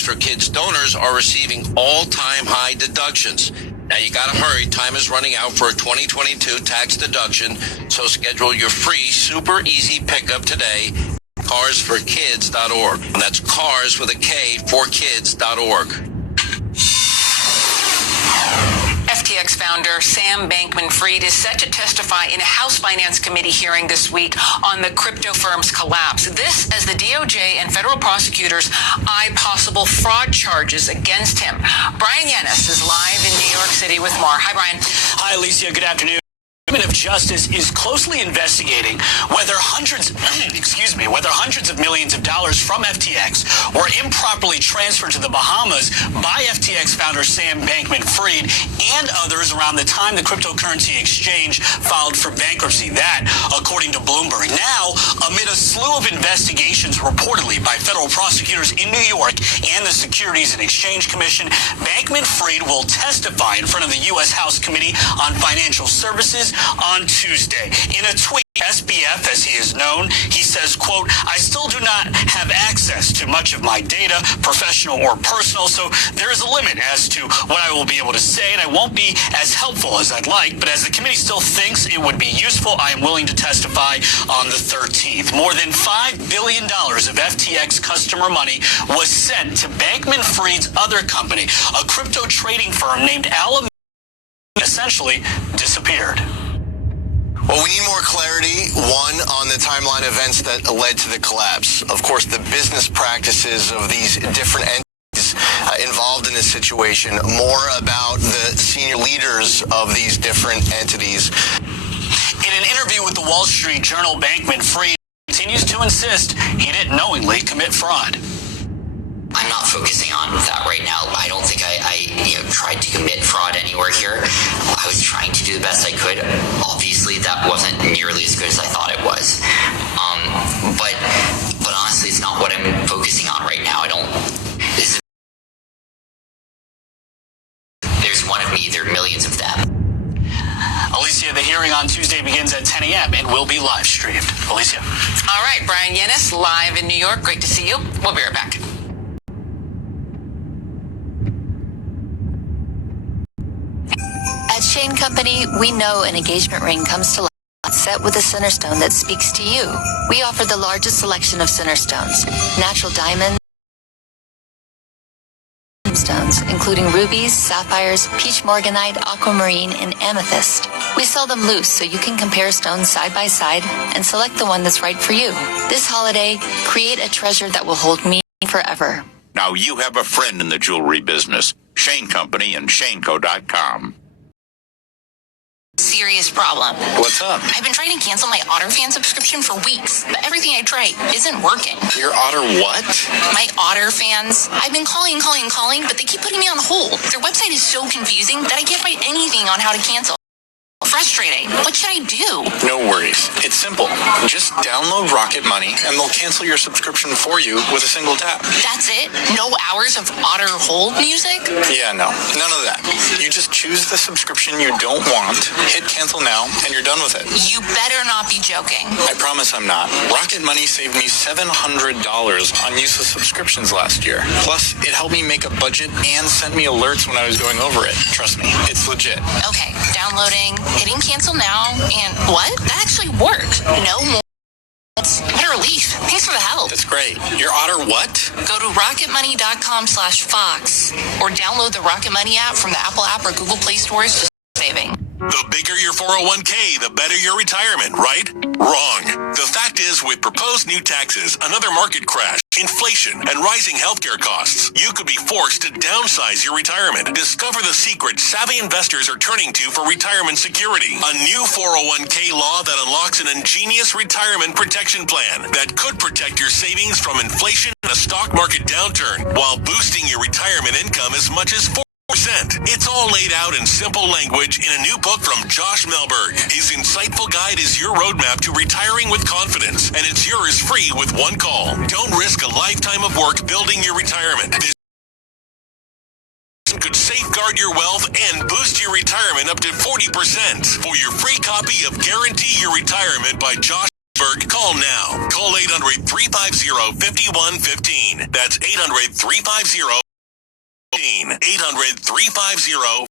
for Kids donors are receiving all-time high deductions. Now you gotta hurry. Time is running out for a 2022 tax deduction. So schedule your free, super easy pickup today. carsforkids.org. And that's cars with a K for kids.org. FTX founder Sam Bankman-Fried is set to testify in a House Finance Committee hearing this week on the crypto firm's collapse. This as the DOJ and federal prosecutors eye possible fraud charges against him. Brian Yanis is live in New York City with more. Hi, Brian. Hi, Alicia. Good afternoon. The Department of Justice is closely investigating whether hundreds of millions of dollars from FTX were improperly transferred to the Bahamas by FTX founder Sam Bankman-Fried and others around the time the cryptocurrency exchange filed for bankruptcy. That, according to Bloomberg. Now, amid a slew of investigations reportedly by federal prosecutors in New York and the Securities and Exchange Commission, Bankman-Fried will testify in front of the U.S. House Committee on Financial Services on Tuesday. In a tweet, SBF, as he is known, he says, quote, "I still do not have access to much of my data, professional or personal, so there is a limit as to what I will be able to say, and I won't be as helpful as I'd like, but as the committee still thinks it would be useful, I am willing to testify on the 13th. More than $5 billion of FTX customer money was sent to Bankman-Fried's other company, a crypto trading firm named Alameda, essentially disappeared. Well, we need more clarity, one, on the timeline events that led to the collapse. Of course, the business practices of these different entities involved in this situation, more about the senior leaders of these different entities. In an interview with the Wall Street Journal, Bankman-Fried continues to insist he didn't knowingly commit fraud. I'm not focusing on that right now. I don't think I tried to commit fraud anywhere here. I was trying to do the best I could. Obviously, that wasn't nearly as good as I thought it was. But honestly, it's not what I'm focusing on right now. There's one of me, there are millions of them. Alicia, the hearing on Tuesday begins at 10 a.m. and will be live streamed. Alicia. All right, Brian Yanis, live in New York. Great to see you. We'll be right back. At Shane Company, we know an engagement ring comes to life set with a center stone that speaks to you. We offer the largest selection of center stones, natural diamonds, stones, including rubies, sapphires, peach morganite, aquamarine, and amethyst. We sell them loose so you can compare stones side by side and select the one that's right for you. This holiday, create a treasure that will hold me forever. Now you have a friend in the jewelry business. Shane Company and ShaneCo.com. Serious problem. What's up? I've been trying to cancel my Otter fan subscription for weeks, but everything I try isn't working. Your Otter what? My Otter fans. I've been calling, but they keep putting me on hold. Their website is so confusing that I can't find anything on how to cancel. Frustrating. What should I do? No worries. It's simple. Just download Rocket Money and they'll cancel your subscription for you with a single tap. That's it? No hours of Otter hold music? Yeah, no. None of that. You just choose the subscription you don't want, hit cancel now, and you're done with it. You better not be joking. I promise I'm not. Rocket Money saved me $700 on useless subscriptions last year. Plus, it helped me make a budget and sent me alerts when I was going over it. Trust me, it's legit. Okay, downloading, hitting cancel now, and what? That actually worked. No more. What a relief. Thanks for the help. That's great. Your Otter what? Go to rocketmoney.com/Fox or download the Rocket Money app from the Apple app or Google Play stores to saving. The bigger your 401k, the better your retirement, right? Wrong. The fact is, with proposed new taxes, another market crash, inflation, and rising healthcare costs, you could be forced to downsize your retirement. Discover the secret savvy investors are turning to for retirement security. A new 401k law that unlocks an ingenious retirement protection plan that could protect your savings from inflation and a stock market downturn while boosting your retirement income as much as 4%. It's all laid out in simple language in a new book from Josh Melberg. His insightful guide is your roadmap to retiring with confidence, and it's yours free with one call. Don't risk a lifetime of work building your retirement. This could safeguard your wealth and boost your retirement up to 40%. For your free copy of Guarantee Your Retirement by Josh Pittsburgh, call now. Call 800-350-5115. That's 800-350-5115. 800-350.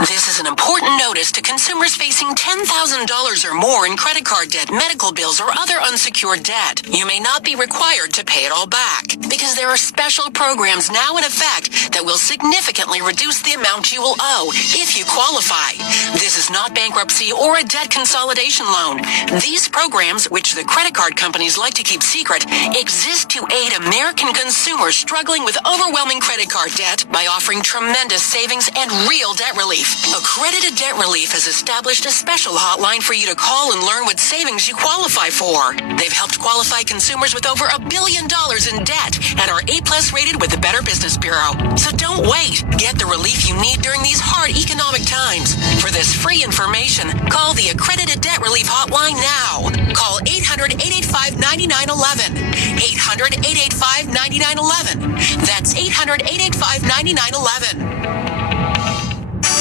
This is an important notice to consumers facing $10,000 or more in credit card debt, medical bills, or other unsecured debt. You may not be required to pay it all back because there are special programs now in effect that will significantly reduce the amount you will owe if you qualify. This is not bankruptcy or a debt consolidation loan. These programs, which the credit card companies like to keep secret, exist to aid American consumers struggling with overwhelming credit card debt by offering tremendous savings and real debt relief. Accredited Debt Relief has established a special hotline for you to call and learn what savings you qualify for. They've helped qualify consumers with over $1 billion in debt and are A+ rated with the Better Business Bureau. So don't wait. Get the relief you need during these hard economic times. For this free information, call the Accredited Debt Relief Hotline now. Call 800-885-9911. 800-885-9911. That's 800-885-9911.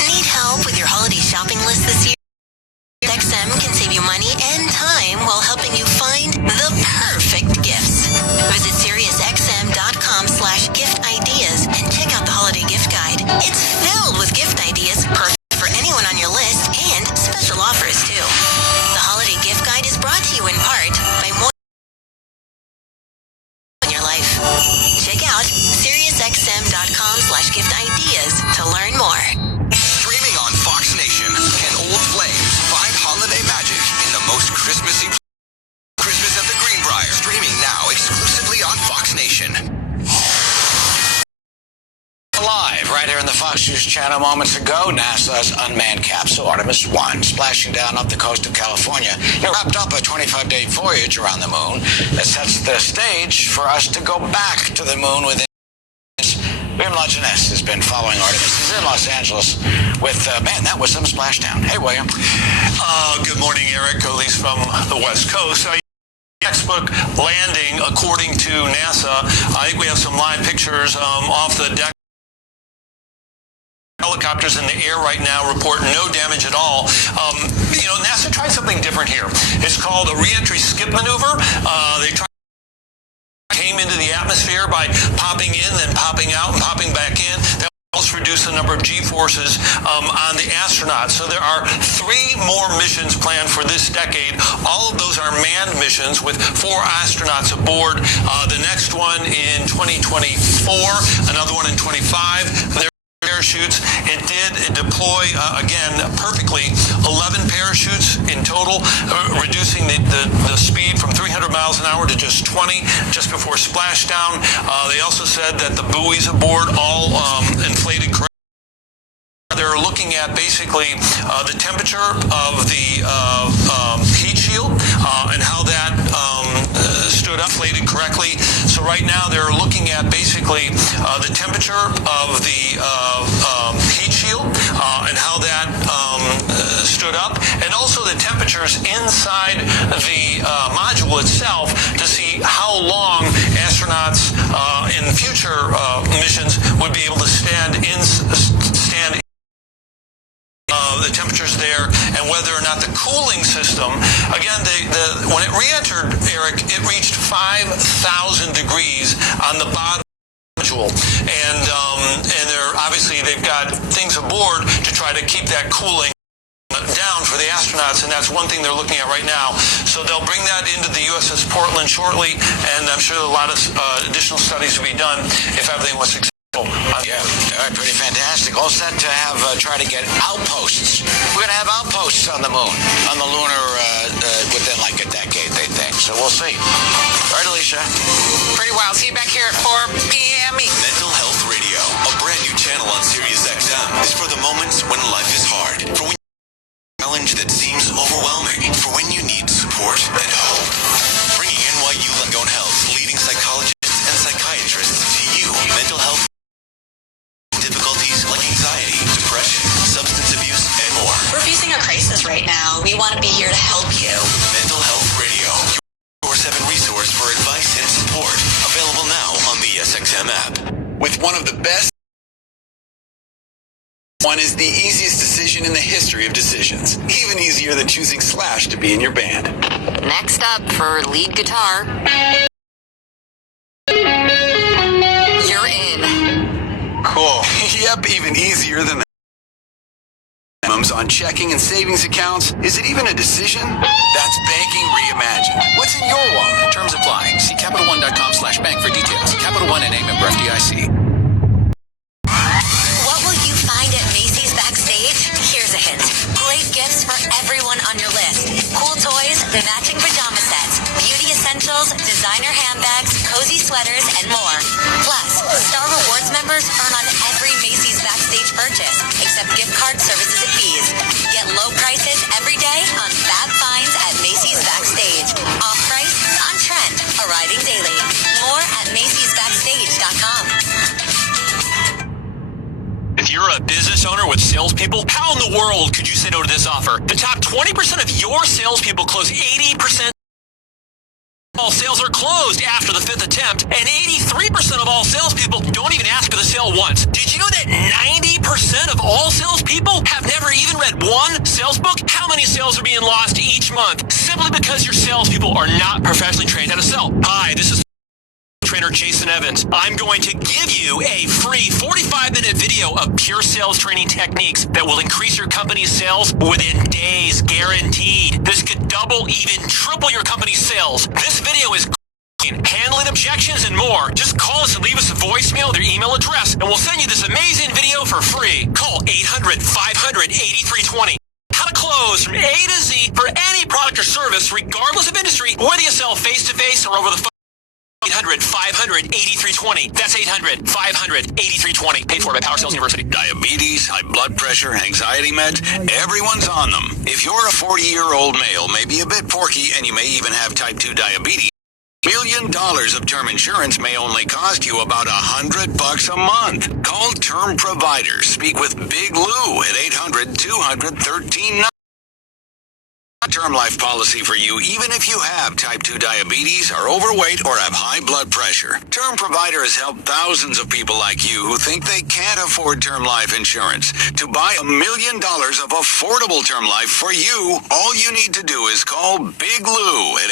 Need help with your holiday shopping list this year? XM can save you money and time while helping you find the perfect gifts. Visit SiriusXM.com/gift ideas and check out the holiday gift guide. It's filled with gift ideas perfect for anyone on your list and special offers too. The holiday gift guide is brought to you in part by more in your life. Check out SiriusXM.com/gift ideas to learn more. Streaming on Fox Nation, Can Old Flames find holiday magic in the most Christmassy Christmas at the Greenbrier? Streaming now exclusively on Fox Nation. Live right here in the Fox News Channel moments ago, NASA's unmanned capsule Artemis 1 splashing down up the coast of California. It wrapped up a 25-day voyage around the moon that sets the stage for us to go back to the moon within. William Lajeunesse has been following Artemis. He's in Los Angeles with, man, that was some splashdown. Hey, William. Good morning, Eric, at least from the West Coast. Textbook landing, according to NASA. I think we have some live pictures off the deck. Helicopters in the air right now report no damage at all. NASA tried something different here. It's called a re-entry skip maneuver. They came into the atmosphere by popping in, then popping out, and popping back in. That helps reduce the number of G-forces on the astronauts. So there are 3 more missions planned for this decade. All of those are manned missions with 4 astronauts aboard. The next one in 2024, another one in 25. Parachutes. It did deploy, again, perfectly 11 parachutes in total, reducing the speed from 300 miles an hour to just 20 just before splashdown. They also said that the buoys aboard all inflated correctly. They're looking at basically the temperature of the heat shield and how that stood up, inflated correctly. So right now they're looking at basically the temperature of the heat shield and how that stood up, and also the temperatures inside the module itself to see how long astronauts in future missions would be able to stand the temperatures there, and whether or not the cooling system, again, when it re-entered, Eric, it reached 5,000 degrees on the bottom module, and they've got things aboard to try to keep that cooling down for the astronauts, and that's one thing they're looking at right now. So they'll bring that into the USS Portland shortly, and I'm sure a lot of additional studies will be done if everything was successful. Yeah, all right, pretty fantastic. All set to have try to get outposts. We're going to have outposts on the moon, on the lunar, within like a decade, they think. So we'll see. All right, Alicia. Pretty wild. See you back here at 4 p.m. Mental Health Radio, a brand new channel on SiriusXM, is for the moments when life is hard, for when you challenge that seems overwhelming, for when you need support and hope. Bringing NYU Langone Health's leading psychologists and psychiatrists to you. Mental health difficulties like anxiety, depression, substance abuse, and more. We're facing a crisis right now. We want to be here to help you. Mental Health Radio, your 24/7 resource for advice and support. Available now on the SXM app. With one of the best One is the easiest decision in the history of decisions. Even easier than choosing Slash to be in your band. Next up for lead guitar. You're in. Cool. Yep, even easier than minimums on checking and savings accounts. Is it even a decision? That's banking reimagined. What's in your wallet? Terms apply. See CapitalOne.com/bank for details. Capital One and a member FDIC. What will you find at Macy's Backstage? Here's a hint. Great gifts for everyone on your list. Cool toys, matching pajama sets, beauty essentials, designer handbags, cozy sweaters, and more. Plus, Star Rewards members earn on every Macy's Backstage purchase, except gift card services and fees. Get low prices every day on fab finds at Macy's Backstage. Off price, on trend, arriving daily. More at Macy'sBackstage.com. If you're a business owner with salespeople, how in the world could you say no to this offer? The top 20% of your salespeople close 80% of all sales are closed after the 5th attempt, and 83% of all salespeople don't even ask for the sale once. Did you know that 90% of all salespeople have never even read one sales book? How many sales are being lost each month simply because your salespeople are not professionally trained how to sell? Hi, this is trainer Jason Evans. I'm going to give you a free 45-minute video of pure sales training techniques that will increase your company's sales within days, guaranteed. This could double, even triple your company's sales. This video is handling objections and more. Just call us and leave us a voicemail, their email address, and we'll send you this amazing video for free. Call 800-500-8320. How to close from A to Z for any product or service, regardless of industry, whether you sell face-to-face or over the phone. 800-500-8320. That's 800-500-8320. Paid for by Power Sales University. Diabetes, high blood pressure, anxiety meds, everyone's on them. If you're a 40-year-old male, maybe a bit porky, and you may even have type 2 diabetes, $1 million of term insurance may only cost you about $100 a month. Call Term Provider. Speak with Big Lou at 800-200-1390. Term life policy for you, even if you have type 2 diabetes, are overweight, or have high blood pressure. Term Provider has helped thousands of people like you who think they can't afford term life insurance. To buy $1 million of affordable term life for you, all you need to do is call Big Lou at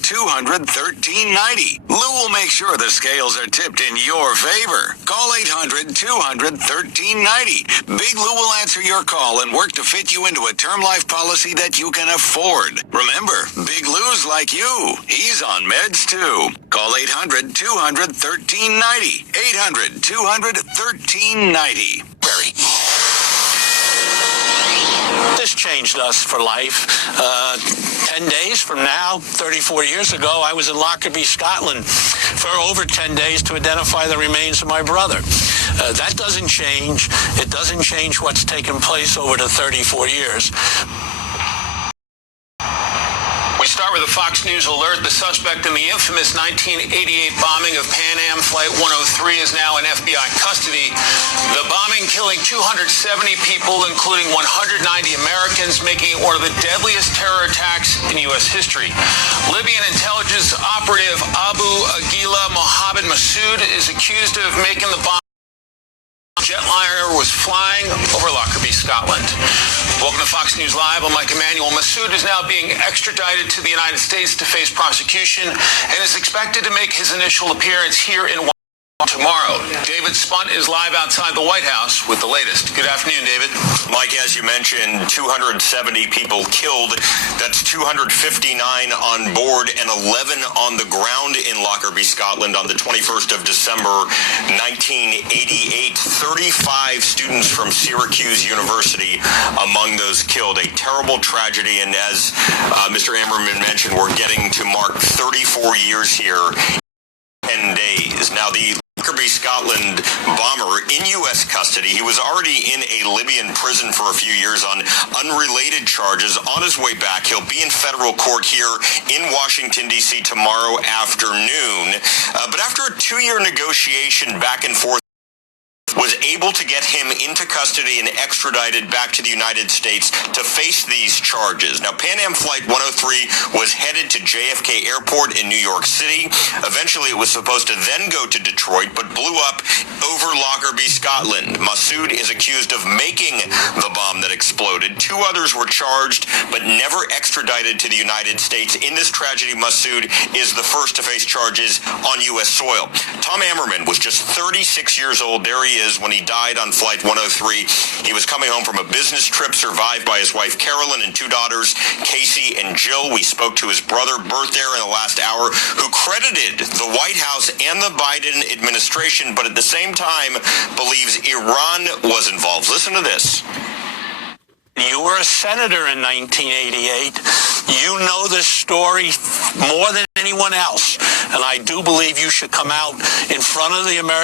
800-200-1390. Lou will make sure the scales are tipped in your favor. Call 800-200-1390. Big Lou will answer your call and work to fit you into a term life policy that you can afford. Remember, Big Lou's like you. He's on meds too. Call 800-200-1390. 800-200-1390. Barry. This changed us for life. 10 days from now, 34 years ago, I was in Lockerbie, Scotland for over 10 days to identify the remains of my brother. That doesn't change. It doesn't change what's taken place over the 34 years. We start with a Fox News alert. The suspect in the infamous 1988 bombing of Pan Am Flight 103 is now in FBI custody. The bombing killing 270 people, including 190 Americans, making it one of the deadliest terror attacks in U.S. history. Libyan intelligence operative Abu Aguila Mohammed Massoud is accused of making the bomb. Jetliner was flying over Lockerbie, Scotland. Welcome to Fox News Live. I'm Mike Emanuel. Massoud is now being extradited to the United States to face prosecution and is expected to make his initial appearance here in Washington tomorrow. David Spunt is live outside the White House with the latest. Good afternoon, David. Mike, as you mentioned, 270 people killed. That's 259 on board and 11 on the ground in Lockerbie, Scotland on the 21st of December, 1988. 35 students from Syracuse University among those killed. A terrible tragedy. And as Mr. Ammerman mentioned, we're getting to mark 34 years here in 10 days. Now, the Lockerbie, Scotland bomber in U.S. custody. He was already in a Libyan prison for a few years on unrelated charges. On his way back, he'll be in federal court here in Washington, D.C. tomorrow afternoon. But after a 2-year negotiation back and forth was able to get him into custody and extradited back to the United States to face these charges. Now, Pan Am Flight 103 was headed to JFK Airport in New York City. Eventually, it was supposed to then go to Detroit, but blew up over Lockerbie, Scotland. Masood is accused of making the bomb that exploded. 2 others were charged, but never extradited to the United States. In this tragedy, Masood is the first to face charges on U.S. soil. Tom Ammerman was just 36 years old. There he is when he died on Flight 103. He was coming home from a business trip, survived by his wife Carolyn and 2 daughters, Casey and Jill. We spoke to his brother, Bert, there in the last hour, who credited the White House and the Biden administration, but at the same time believes Iran was involved. Listen to this. You were a senator in 1988. You know this story more than anyone else. And I do believe you should come out in front of the American